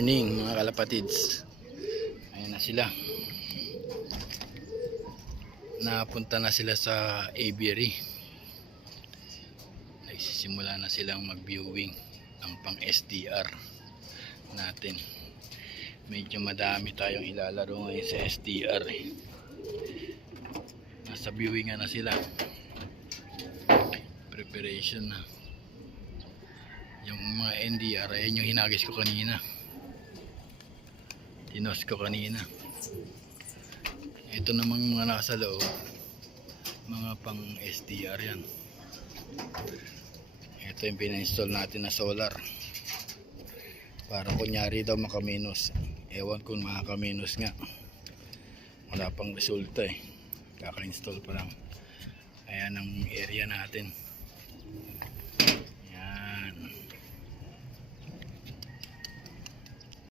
Morning mga kalapatids. Ayan na sila. Napunta na sila sa aviary. Nagsisimula na silang mag-viewing ang pang SDR natin. Medyo madami tayong ilalaro ngayon sa SDR. Nasa viewing na sila. Preparation na. Yung mga NDR, ayan yung hinagis ko kanina. Tinos ko kanina. Ito namang mga nasa loob, mga pang SDR yan. Ito yung pina-install natin na solar para kunyari daw makaminos. Ewan kung makakaminos nga, wala pang resulta kaka-install pa lang. Ayan ang area natin.